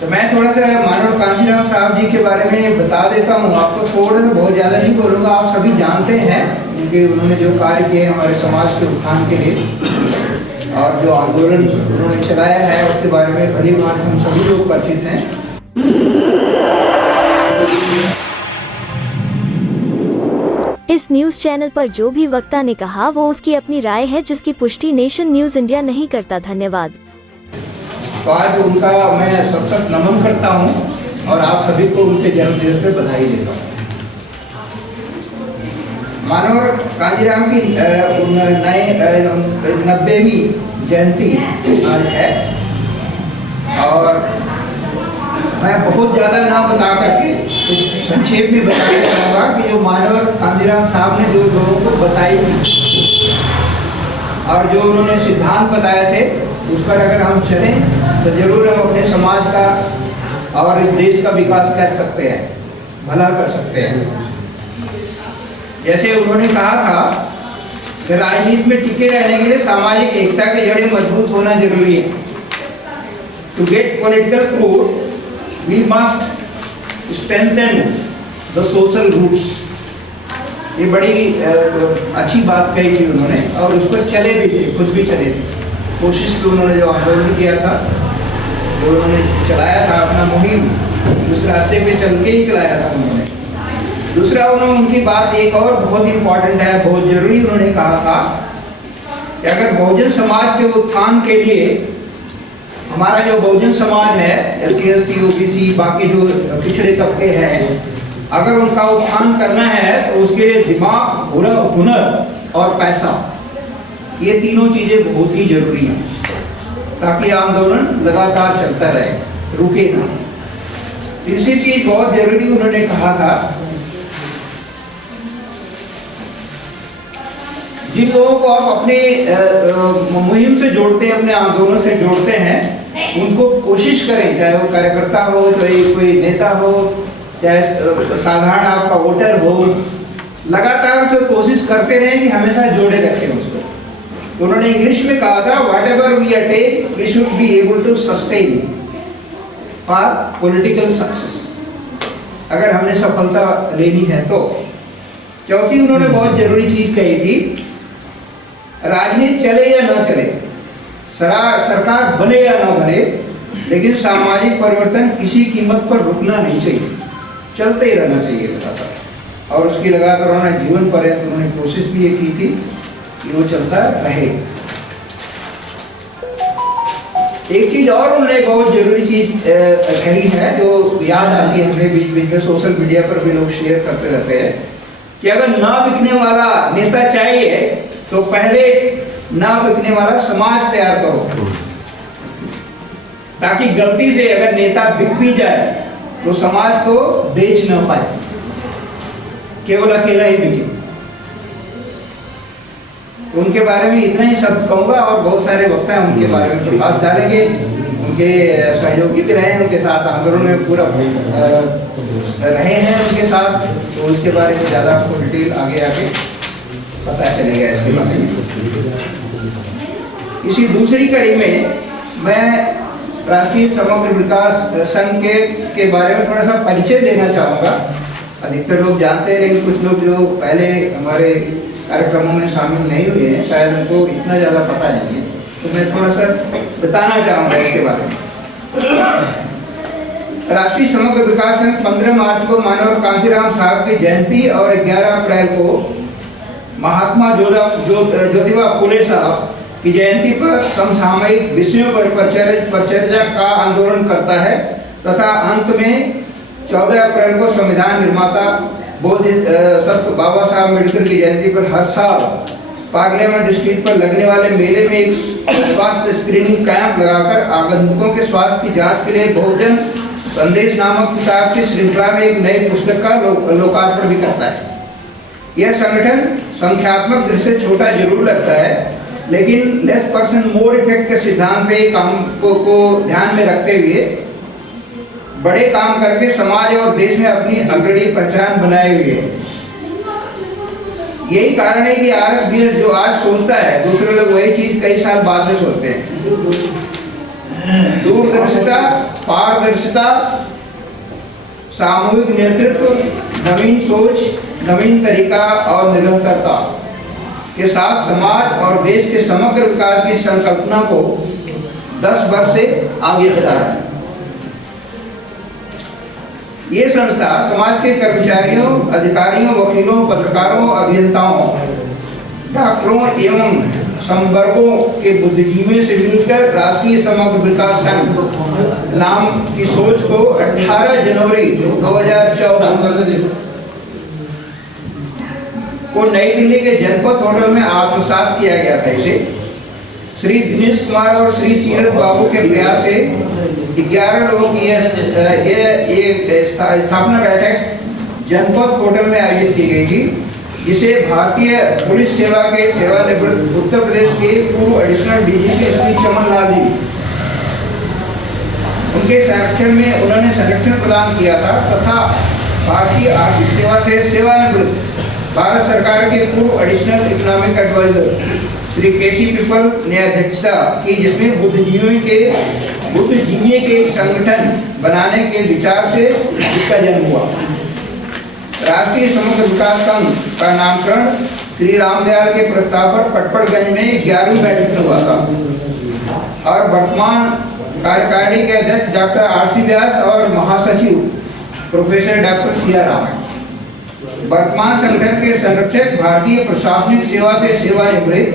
तो मैं थोड़ा सा मानव कांशीराम साहब जी के बारे में बता देता हूँ आपको। थोड़ा सा बहुत ज़्यादा नहीं बोलूँगा, आप सभी जानते हैं उनके, उन्होंने जो कार्य किए हमारे समाज के उत्थान के लिए और जो आंदोलन उन्होंने चलाया है उसके बारे में भली भांति हम सभी लोग परिचित हैं। इस न्यूज चैनल पर जो भी वक्ता ने कहा वो उसकी अपनी राय है, जिसकी पुष्टि नेशन न्यूज इंडिया नहीं करता। धन्यवाद। तो आज उनका मैं सत नमन करता हूँ और आप सभी को उनके जन्मदिन पे बधाई देता हूँ। मानव कांशीराम की 90वीं जयंती आज है और मैं बहुत ज़्यादा ना बता करके कुछ संक्षेप में बताना चाहूँगा कि जो मानव कांशीराम साहब ने जो लोगों को बताई थी और जो उन्होंने सिद्धांत बताए थे उस पर अगर हम चलें तो जरूर हम अपने समाज का और इस देश का विकास कर सकते हैं, भला कर सकते हैं। जैसे उन्होंने कहा था कि राजनीति में टिके रहने के लिए सामाजिक एकता की जड़ें मजबूत होना जरूरी है। To get political growth we must strengthen the social roots. ये बड़ी अच्छी बात कही थी उन्होंने और उस पर चले भी थे, खुद भी चले थे। कोशिश तो उन्होंने जो आंदोलन किया था, जो उन्होंने चलाया था अपना मुहिम, उस रास्ते पे चल के ही चलाया था उन्होंने। दूसरा उन्होंने उनकी बात एक और बहुत इंपॉर्टेंट है, बहुत जरूरी उन्होंने कहा था कि अगर बहुजन समाज के उत्थान के लिए हमारा जो बहुजन समाज है, SC ST OBC बाकी जो पिछड़े तबके हैं, अगर उनका उत्थान करना है तो उसके लिए दिमाग, हुनर और पैसा, ये तीनों चीजें बहुत ही जरूरी हैं ताकि आंदोलन लगातार चलता रहे, रुके ना। तीसरी चीज बहुत जरूरी उन्होंने कहा था, जिन लोगों को आप अपने मुहिम से जोड़ते हैं, अपने आंदोलन से जोड़ते हैं, उनको कोशिश करें, चाहे वो कार्यकर्ता हो, चाहे कोई नेता हो, चाहे साधारण आपका वोटर हो, लगातार उसको कोशिश करते रहें कि हमेशा जोड़े रखें उसको। तो उन्होंने इंग्लिश में कहा था, whatever we attain we should be able to sustain for political success. अगर हमने सफलता लेनी है तो। चौथी उन्होंने बहुत जरूरी चीज कही थी, राजनीति चले या ना चले, सरकार बने या ना बने, लेकिन सामाजिक परिवर्तन किसी कीमत पर रुकना नहीं चाहिए, चलते ही रहना चाहिए लगातार। और उसकी लगातार उन्होंने जीवन पर्यंत उन्होंने कोशिश भी ये की थी कि वो चलता रहे। एक चीज और उन्होंने बहुत जरूरी चीज कही है जो याद आती है हमें, बीच बीच में सोशल मीडिया पर भी लोग शेयर करते रहते हैं कि अगर ना बिकने वाला नेता चाहिए तो पहले ना बिकने वाला समाज तैयार करो, ताकि गलती से अगर नेता बिक भी जाए तो समाज को बेच ना पाए, केवल अकेला ही बिके। उनके बारे में इतना ही शब्द कहूँगा और बहुत सारे वक्ता हैं उनके बारे में प्रकाश डालेंगे, उनके सहयोगी भी रहे हैं, उनके साथ आंदोलन में पूरा रहे हैं उनके साथ, तो उसके बारे में ज़्यादा आपको डिटेल आगे पता चलेगा इसके बारे में। इसी दूसरी कड़ी में मैं राष्ट्रीय समग्र विकास संघ के बारे में थोड़ा सा परिचय देना चाहूँगा। अधिकतर लोग जानते हैं, लेकिन कुछ लोग जो पहले हमारे कार्यक्रमों में शामिल नहीं हुए हैं, शायद उनको इतना ज़्यादा पता नहीं है, तो मैं थोड़ा सा बताना चाहूँगा इसके बारे में। राष्ट्रीय समग्र विकास संघ 15 मार्च को मानव कांशीराम साहब की जयंती और 11 अप्रैल को महात्मा ज्योतिबा फुले साहब की जयंती पर समसामयिक विषयों पर परिचर्या का आंदोलन करता है तथा अंत में 14 अप्रैल को संविधान निर्माता बोधिसत्व बाबा साहब अम्बेडकर की जयंती पर हर साल पार्लियामेंट स्ट्रीट पर लगने वाले मेले में एक स्वास्थ्य स्क्रीनिंग कैंप लगाकर आगंतुकों के स्वास्थ्य की जांच के लिए बहुजन संदेश नामक किताब की श्रृंखला में एक नई पुस्तक का लोकार्पण भी करता है। यह संगठन संख्यात्मक दृष्टि से छोटा जरूर लगता है, लेकिन लेस पर्सन मोर इफेक्ट के सिद्धांत पे काम को ध्यान में रखते हुए बड़े काम करके समाज और देश में अपनी अग्रणी पहचान बनाए हुए है। यही कारण है कि RSBS जो आज सोचता है, दूसरे लोग वही चीज कई साल बाद में सोचते हैं। दूरदर्शिता, पारदर्शिता, सामूहिक नेतृत्व, नवीन सोच, नवीन तरीका और निरंतरता के साथ समाज और देश के समग्र विकास की संकल्पना को 10 वर्ष से आगे बढ़ा रहा है। ये संस्था समाज के कर्मचारियों, अधिकारियों, वकीलों, पत्रकारों, अभियंताओं, डॉक्टरों एवं संवर्गों के बुद्धिजीवियों से मिलकर राष्ट्रीय समग्र विकास संघ नाम की सोच को 18 जनवरी 2014 को नई दिल्ली के जनपद होटल में आत्मसात किया गया था। इसे श्री दिनेश कुमार और श्री तीरथ बाबू के प्रयास से 11 लोगों की ये स्थापना बैठक जनपद होटल में आयोजित की गई थी, जिसे भारतीय पुलिस सेवा के सेवानिवृत्त उत्तर प्रदेश के पूर्व एडिशनल DGP श्री चमन लाल जी, उनके संरक्षण में उन्होंने संरक्षण प्रदान किया था, तथा भारतीय आर्थिक सेवा से सेवानिवृत्त भारत सरकार के पूर्व additional economic adviser Shri KC Pipal ने अध्यक्षता की, जिसमें बुद्धिजीवी के संगठन बनाने के विचार से इसका जन्म हुआ। राष्ट्रीय समग्र विकास संघ का नामकरण श्री रामदयाल के प्रस्ताव पर पटपड़गंज में 11वीं बैठक में हुआ था और वर्तमान कार्यकारिणी के अध्यक्ष डॉक्टर RC व्यास और महासचिव प्रोफेसर डॉक्टर CR राम है। वर्तमान संगठन के संरक्षक भारतीय प्रशासनिक सेवा से सेवानिवृत्त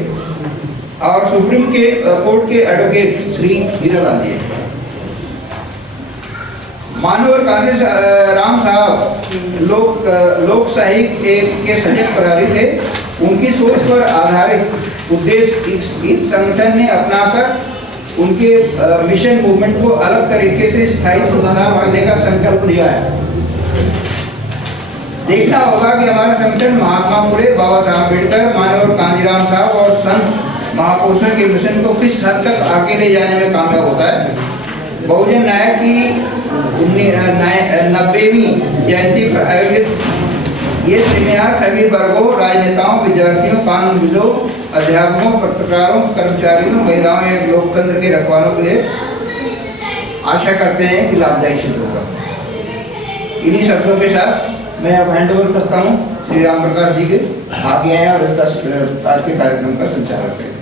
और सुप्रीम कोर्ट के एडवोकेट श्री हीरालाल जी। मानवर कांसी राम साहब लोक साहित्य के सजग प्रहरी थे। उनकी सोच पर आधारित उद्देश्य इस संगठन ने अपनाकर उनके मिशन मूवमेंट को अलग तरीके से स्थायी सुधार करने का संकल्प लिया है। देखना होगा कि हमारा संगठन महात्मा फुले, बाबा साहब अम्बेडकर, मानवर कांजीराम साहब और संत महापुरुषों के मिशन को किस हद तक आगे ले जाने में कामयाब होता है। बहुजन नायक की 90वीं जयंती पर आयोजित ये सेमिनार सभी वर्गों, राजनेताओं, विद्यार्थियों, कानूनविदों, अध्यापकों, पत्रकारों, कर्मचारियों, महिलाओं एवं लोकतंत्र के रखवालों के लिए आशा करते हैं कि लाभदायी सिद्ध होगा। इन्हीं शब्दों के साथ मैं अब हैंड ओवर करता हूँ श्री राम प्रकाश जी के, आगे आए और इसका आज के कार्यक्रम का संचालन करें।